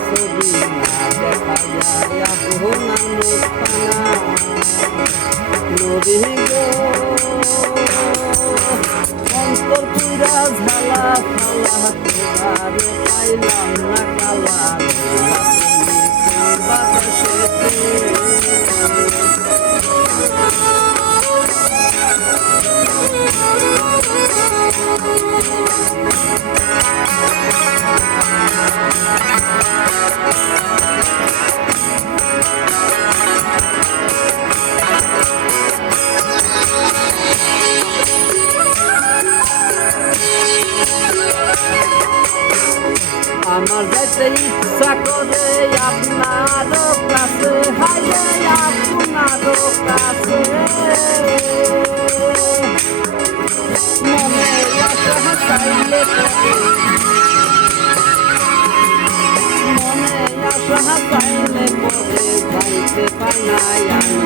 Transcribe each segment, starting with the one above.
ছবি না দেখাইয়া আপনার মুখখানা নবী গো অন্তর পুরা ঝালা ফালা তোমারে পাইলাম না কালা আমার যাইতে ইচ্ছা করে আপনার কাছে হাইরে আপনার কাছে মনে আশা চাইলে মনে আশা চাইলে পরে যাইতে পাই নাই আমি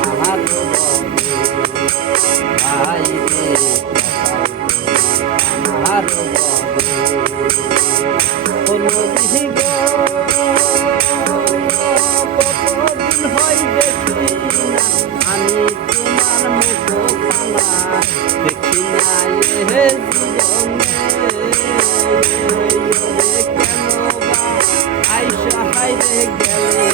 আমার ভাই আর নদী গো কতদিন হয় দেখি না আমি তোমার মতো খানা দেখি না এ জীবনে কেন বা আইসা হাইরে গেলে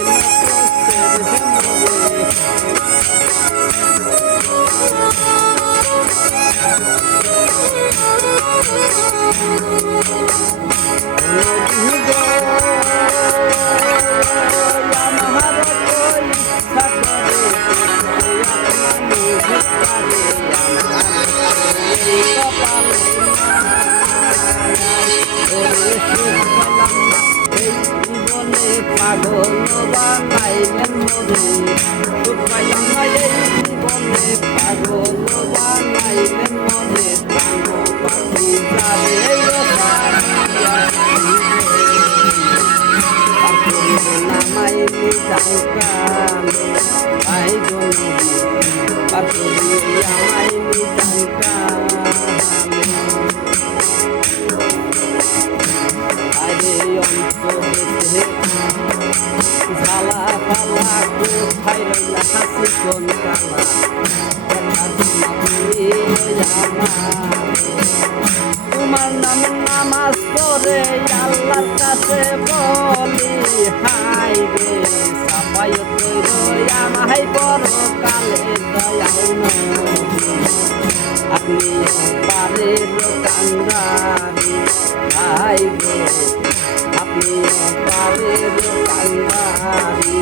পাগল বানাইলেন মরে সুখ পাইলাম না এই জীবনে পাগল বানাইলেন মরে প্রাণ পাখি যারে নামাইলি ডাঙ্কানে আই গনি পাখি আমাইলি ডাঙ্কানে আরে অন্তরে ঝালা পালা কোথায় রইলা হাসি কোন কালা তোমার নামে নামাজ পড়ে আল্লাহর কাছে বলি হাই রে সাফায়ত কইর আমায় বড় কালে দয়াল আপনি পারের কান্দারি হাই রে আপনি পারের কান্দারি